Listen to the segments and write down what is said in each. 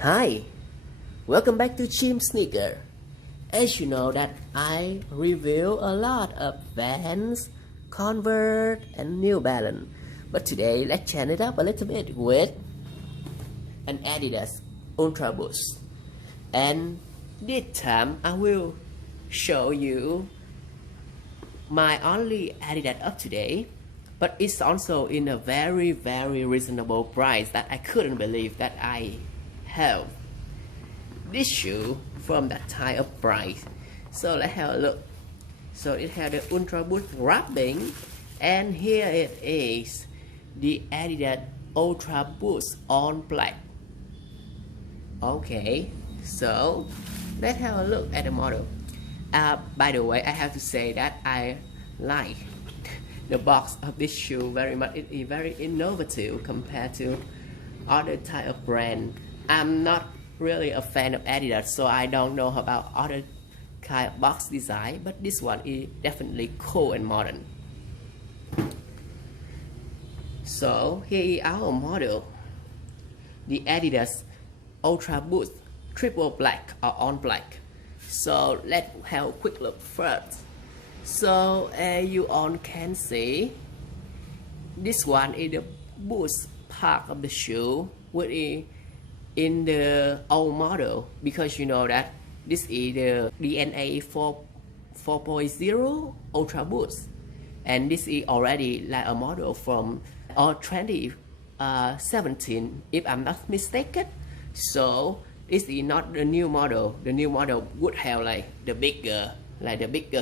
Hi, welcome back to Chim Sneaker. As you know that I review a lot of Vans, Converse and New Balance. But today let's change it up a little bit with an Adidas Ultraboost. And this time I will show you my only Adidas of today. But it's also in a very reasonable price that I couldn't believe that I have this shoe from that type of price. So let's have a look. So it has the Ultraboost wrapping, and here it is, the Adidas Ultraboost on black. Okay, so let's have a look at the model. By the way, I have to say that I like the box of this shoe very much. It is very innovative compared to other type of brand. I'm not really a fan of Adidas, so I don't know about other kind of box design, but this one is definitely cool and modern. So here is our model, the Adidas Ultraboost triple black or on black. So let's have a quick look first. So as you all can see, this one is the boost part of the shoe, which is in the old model, because you know that this is the DNA 4.0 Ultraboost, and this is already like a model from 2017 if I'm not mistaken. So this is not the new model. The new model would have like the bigger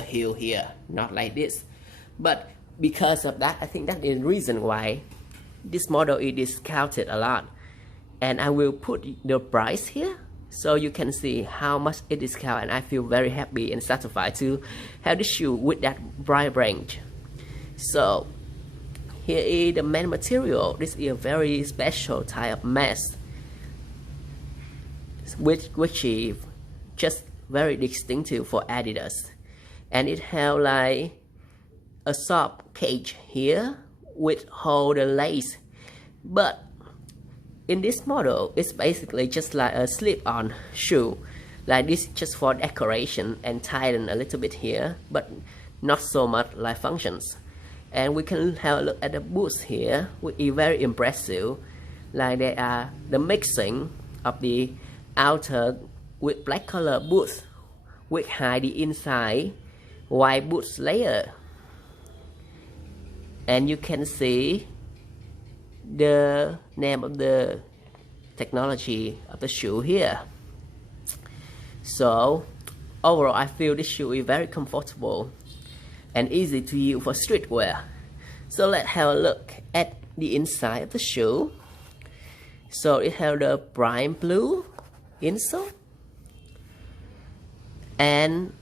heel here, not like this. But because of that, I think that is the reason why this model is discounted a lot. And I will put the price here so you can see how much it is discounted, and I feel very happy and satisfied to have the shoe with that bright range. So here is the main material. This is a very special type of mesh, which is just very distinctive for Adidas, and it has like a soft cage here with hold the lace. But in this model, it's basically just like a slip-on shoe, like this, just for decoration and tighten a little bit here, but not so much like functions. And we can have a look at the boots here, which is very impressive. Like they are the mixing of the outer with black color boots, which hide the inside white boots layer. And you can see the name of the technology of the shoe here. So overall, I feel this shoe is very comfortable and easy to use for streetwear. So let's have a look at the inside of the shoe. So it has the bright blue insole, and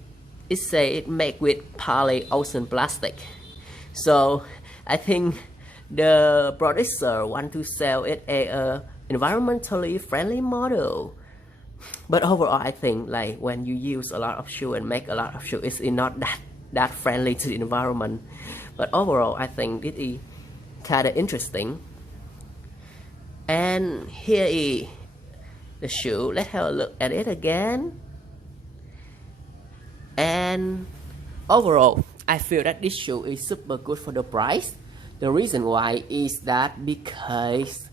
it says it made with polyolefin plastic. So I think the producer want to sell it as a environmentally friendly model. But overall, I think like when you use a lot of shoe and make a lot of shoe, it's not that friendly to the environment. But overall, I think it is kind of interesting. And here is the shoe. Let's have a look at it again. And overall, I feel that this shoe is super good for the price. The reason why is that because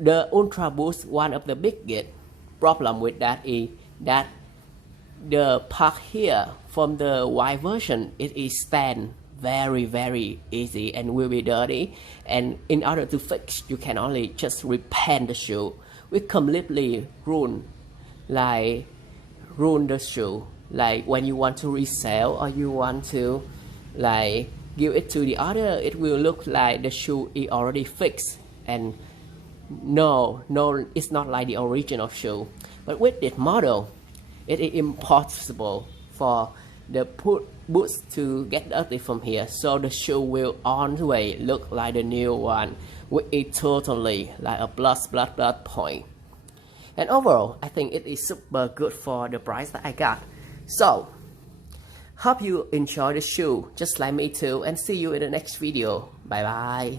the Ultraboost, one of the biggest problem with that is that the part here from the white version, it is stand very easy and will be dirty. And in order to fix, you can only just repaint the shoe, which completely ruin the shoe. Like when you want to resell or you want to like give it to the other, it will look like the shoe is already fixed, and no, it's not like the original shoe. But with this model, it is impossible for the boots to get dirty from here, so the shoe will always look like the new one, which is totally like a blood point. And overall, I think it is super good for the price that I got. So hope you enjoy the shoe just like me too, and see you in the next video. Bye bye.